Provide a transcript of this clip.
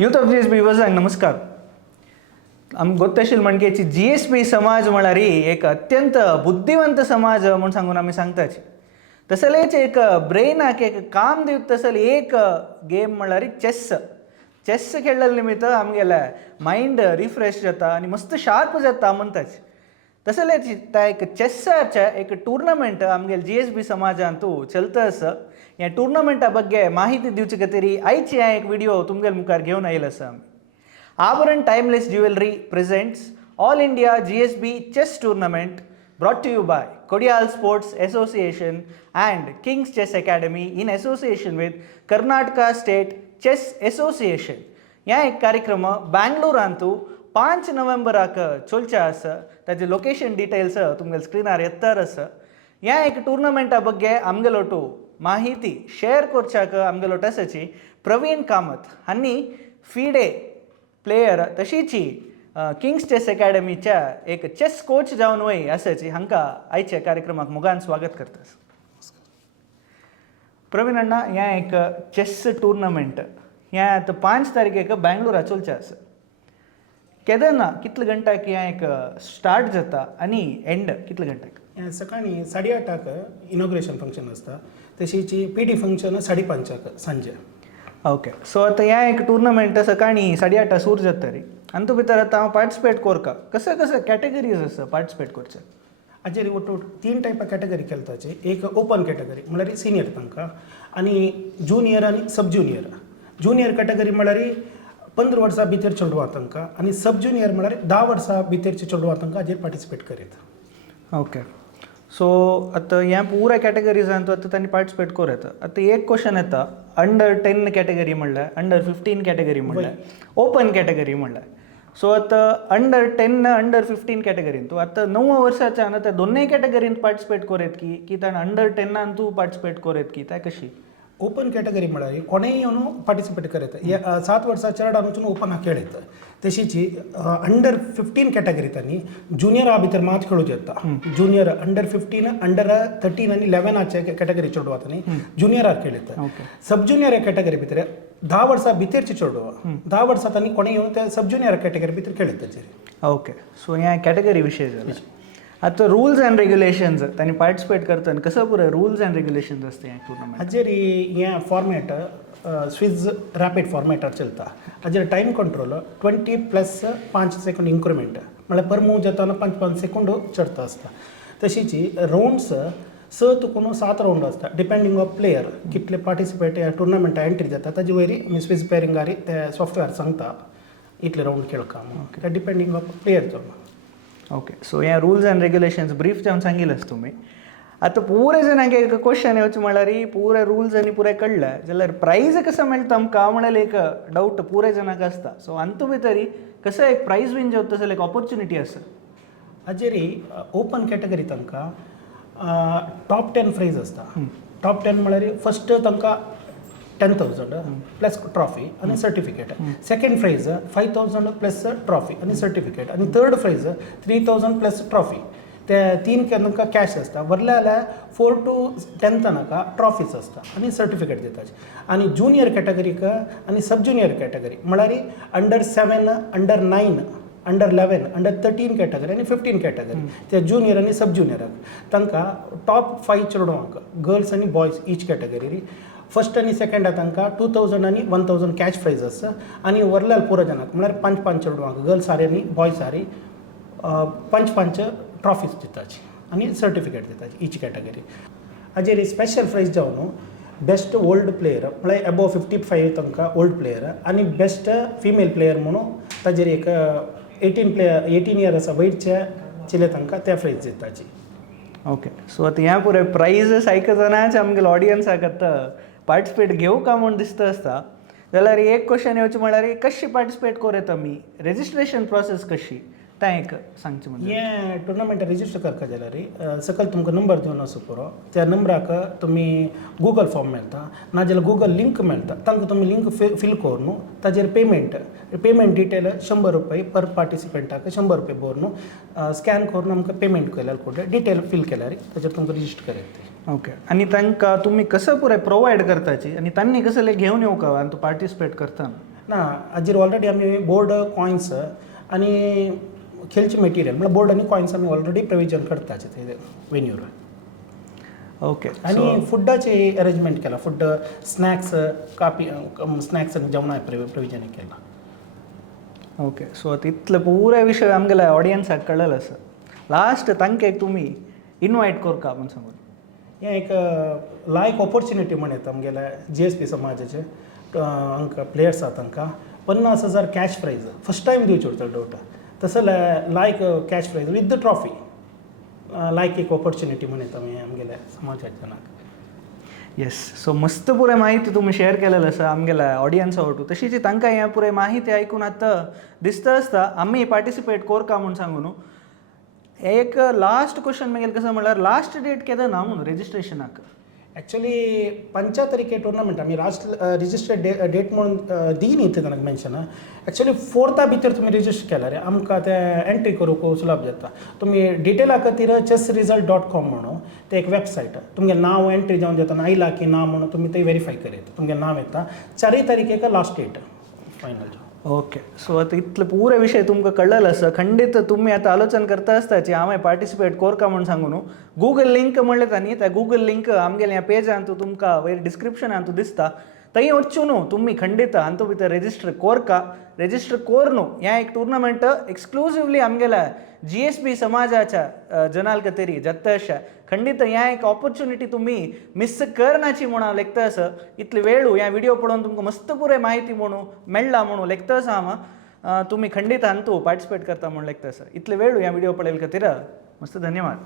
Youth of GSB विवर्सांक नमस्कार. आमकां गोत्तशील म्हणकेची GSB समाज म्हळ्यार एक अत्यंत बुद्धिवंत समाज म्हूण सांगून आमी सांगताची. तसलेच एक ब्रेनाक एक काम दिवता तसले एक गेम म्हळ्यार चेस. चेस खेळ्ळे निमित्त आमगेले मायंड रिफ्रेश जाता आनी मस्त शार्प जाता म्हणटाच. तसलेच एक चेस्साचे एक टुर्नामेंट आमगेले GSB समाजांतू चलता आसा. ह्या टुर्नामेंटा बग्गे माहिती दिवचे खातीर आयची एक व्हिडिओ तुमगेले मुखार घेवन आयला आसा. Aberrant Timeless Jewelry presents All India GSB Chess Tournament brought to you by Kodiyal Sports Association and King's Chess Academy in association with Karnataka State Chess Association. ह्या एक कार्यक्रम बँगलोरांतू 5 नोव्हेंबराक चलचे आसा. ताचे लोकेशन डिटेल्स तुमगेले स्क्रीनार येतार आसा. ह्या एक टुर्नामेंटा बग्गे आमगेलो माहिती शेअर करच्याक आमगेलो आसाची प्रवीण कामत हांणी फिडे प्लेयर तशीची किंग्स चेस अकॅडमीच्या एक चेस कोच जावन वय आसाची हांकां आयच्या कार्यक्रमाक मोगान स्वागत करता. प्रवीण अण्णा, ह्या एक चेस टुर्नामेंट ह्या आतां 5 तारखेक बँगलोरा चलचें आसा. केदना कितले घंटाक ह्या एक स्टार्ट जाता आनी एंड कितले घंटाक? सकाळी 8:30 इनॉग्रेशन फंक्शन आसता. तशीची PD फंक्शन 5:30 सांजे. ओके, सो आतां ह्या एक टुर्नामेंट सकाळी 8:30 सुरू जाता रे. आनी तूं भितर आतां हांव पार्टिसिपेट करता. कसे कॅटेगरीज आसा पार्टिसिपेट करचे? हाजेर ओटोट 3 टायपा कॅटेगरी केलताचे. एक ओपन कॅटेगरी म्हळ्यार सिनियर तांकां, आनी ज्युनियर आनी सब ज्युनियर. ज्युनियर कॅटेगरी म्हळ्यार 15 वर्सां भितर चेडवां तांकां, आनी सब ज्युनियर म्हळ्यार 10 वर्सां भितरचे चेडवां तांकां हाजेर पार्टिसिपेट करीत. ओके, सो आतां ह्या पुराय कॅटेगरीजांत आतां तांणी पार्टिसिपेट करूं येता. आतां एक क्वेश्चन येता, अंडर 10 कॅटेगरी म्हणल्यार, अंडर 15 कॅटेगरी म्हणल्यार, ओपन कॅटेगरी म्हणल्यार. सो आतां अंडर 10 अंडर 15 कॅटेगरीन तूं आतां 9 वर्साच्यान आतां दोनूय कॅटेगरींत पार्टिसिपेट करीत की ताणें अंडर 10 तूं पार्टिसिपेट करीत की काय कशी? ओपन कॅटेगरी म्हळ्यार कोणेय येवन पार्टिसिपेट करता. 7 वर्सां चेडा वचून ओपनाक खेळत. तशीची अंडर 15 कॅटेगरींनी ज्युनियरा भितर मात खेळूं येता. ज्युनियर अंडर 15 अंडर 13 आनी 11 कॅटेगरी चेडवां ज्युनियराक खेळत. सब ज्युनियर कॅटेगरी भितर 10 वर्सां भितरची चेडवां 10 वर्सां तांणी कोणेय येवन त्या सब ज्युनियर कॅटेगरी भितर खेळत ताचेर. ओके, सो ह्या कॅटेगरी विशय जाला. आतां रुल्स अँड रेग्युलेशन्स तांणी पार्टिसिपेट करतना कसो पुराय रुल्स अँड रेग्युलेशन्स आसता ह्या टुर्नामेंट? हाजेर हें फॉर्मेट स्विस रॅपीड फॉर्मेटार चलता. हाजेर टायम कंट्रोल 20+5 सेकंड इन्क्रिमेंट म्हळ्यार पर मूव जाताना 5-5 सेकंड चडता आसता. तशीची राउंड्स 6 तुकून 7 राउंड आसता डिपेंडींग ऑफ प्लेयर कितले पार्टिसिपेट ह्या टुर्नामेंटा एंट्री जाता. ताजे वयरी आमी स्विस पेरिंगारी ते सॉफ्टवेअर सांगता इतले राउंड खेळका म्हणून. ते डिपेंडींग ऑफ प्लेयर चलना. ओके, सो ह्या रुल्स अँड रेग्युलेशन्स ब्रीफ जावन सांगिल्लेच तुमी. आतां पुरे जाणांक एक क्वेश्चन येवचें म्हळ्यार पुरे रुल्स आनी पुराय कळ्ळे जाल्यार प्रायज कसो मेळटा आमकां म्हळ्यार एक डावट पुराय जाणांक आसता. सो अंतू भितर कसो एक प्रायज बीन जेवता जाल्यार एक ऑपॉर्च्युनिटी आसा? हाजेर ओपन कॅटेगरी तांकां टॉप 10 प्रायज आसता. टॉप 10 म्हळ्यार फस्ट तांकां 10,000 प्लस ट्रॉफी आनी certificate. Second prize 5,000 plus trophy आनी सर्टिफिकेट. आनी थर्ड प्रायज 3,000 प्लस ट्रॉफी. ते 3 तांकां कॅश आसता. व्हरले जाल्यार 4 to 10 तांकां ट्रॉफीज आसता आनी सर्टिफिकेट दितात. आनी ज्युनियर कॅटेगरीक आनी सब ज्युनियर कॅटेगरी म्हळ्यार under 7 under 9 under 11 under 13 category आनी 15 कॅटेगरी ते ज्युनियर आनी सब ज्युनियराक तांकां टॉप 5 चेडवांक गर्ल्स आनी बॉयज ईच कॅटेगरी फर्स्ट आनी सेकंडा तांकां 2,000 आनी 1,000 कॅश प्रायज आसता. आनी व्हरल्यार पुरो जाणांक म्हळ्यार 5-5 चेडवांक गर्ल्स सारी आनी बॉयज सारी 5-5 ट्रॉफीज दिताची आनी सर्टिफिकेट दिताची ईच कॅटेगरी. हाजेर स्पेशल प्रायज जावन बेस्ट ओल्ड प्लेयर म्हळ्यार अबोव 55 तांकां ओल्ड प्लेयर आनी बेस्ट फिमेल प्लेयर म्हणून ताजेर एक 18 इयर्स वयरचे चिले तांकां त्या प्रायज दिताची. ओके, सो आतां ह्या पुराय प्रायज आयकतनाच आमगेल्या ऑडियन्साक आतां पार्टिसिपेट घेवं का म्हूण दिसता आसता. जाल्यार एक क्वेश्चन येवचें म्हळ्यार कशी पार्टिसिपेट करूं आमी? रेजिस्ट्रेशन प्रोसेस कशी तें एक सांगचें म्हणजे? हें टुर्नामेंट रजिस्टर करता जाल्यार सकयल तुमकां नंबर दिवन आसा पुरो. त्या नंबराक तुमी गूगल फॉर्म मेळटा नाजाल्यार गूगल लिंक मेळटा. तांकां तुमी लिंक फिल करून ताजेर पेमेंट डिटेल 100 रुपये पर पार्टिसिपेंटाक 100 रुपये भरून स्कॅन करून आमकां पेमेंट केल्यार कोडे डिटेल फिल केल्यार ताजेर तुमकां रजिस्टर करता. ओके, आनी तांकां तुमी कसो पुराय प्रोवायड करताची आनी तांणी कसले घेवन येवं का आनी तूं पार्टिसिपेट करता? ना हाजेर ऑलरेडी आमी बोर्ड कॉयन्स आनी खेळची मटेरियल म्हळ्यार बोर्ड आनी कॉयन्स आमी ऑलरेडी प्रोविजन करताचे ते वेन्यूर. ओके आनी फुड्डाची अरेंजमेंट केला, फूड स्नॅक्स कापी स्नॅक्स आनी जेवणा प्रोविजन केला. ओके सो आतां इतले पुराय विशय आमगेल्या ऑडियन्साक कळलेलो आसा. लास्ट तांकां एक तुमी इनवायट करता म्हूण सांगून. हें एक लायक ऑपॉर्च्युनिटी म्हण येता आमगेल्या GSP समाजाचे हांकां प्लेयर्स आहा तांकां 50,000 कॅश प्रायज फस्ट टायम दिवचे उरता डावट. तसो लायक cash prize with the trophy लायक एक ऑपॉर्च्युनिटी म्हण येता आमगेल्या समाजाच्यानाक. येस सो मस्त पुराय माहिती तुम्ही शेअर केलेलं आसा आमगेल्या ऑडियन्सा वटू. तशी जी तांकां हें पुराय माहिती आयकून आतां दिसता आसता आमी पार्टिसिपेट करता म्हूण सांगून न्हू. एक लास्ट क्वेश्चन म्हगेलें कसं म्हणल्यार लास्ट डेट केन्ना ना म्हणून रेजिस्ट्रेशनाक. एक्चुअली 15 तारखे टुर्नामेंट आमी लास्ट रिजिस्टर्ड डेट म्हणून दी न्ही ते ताका मेन्शन. एक्चुअली 4 भितर तुमी रिजिस्टर केल्यार आमकां ते एंट्री करूंक सुलभ जाता. तुमी डिटेला खातीर chessresult.com म्हणून ते एक वेबसायट तुमगे नांव एंट्री जावन जाता आयला की ना म्हणून तुमी ते व्हेरीफाय करात. तुमगे नांव येता 4 तारखेक last date final. Okay so आतां इतले पुरे विशय तुमकां कळलेलो आसा. खंडीत तुमी आतां आलोचन करता आसताची हांवें पार्टिसिपेट करता म्हूण सांगून न्हू. गूगल लिंक म्हणलें तांणी त्या गूगल लिंक आमगेल्या ह्या पेजान तुमकां वयर डिस्क्रिप्शनान दिसता थंय वच्चू न्हू तुमी खंडीत हांतू भितर रेजिस्टर करता. रेजिस्टर कर न्हू. हें एक टुर्नामेंट एक्सक्लुसिवली आमगेल्या GSP समाजाच्या जनाल खातीर जाता अशें खंडीत हें एक ऑपॉर्च्युनिटी तुमी मिस करनाची म्हणून हांव लेखता आसा. इतले वेळ ह्या व्हिडिओ पळोवन तुमकां मस्त पुरे माहिती म्हणून मेळ्ळा म्हणून लेखता आसा हांव. तुमी खंडीत हांतू पार्टिसिपेट करता म्हणून लेखता आसा. इतले वेळ ह्या व्हिडिओ पळयले खातीर मस्त धन्यवाद.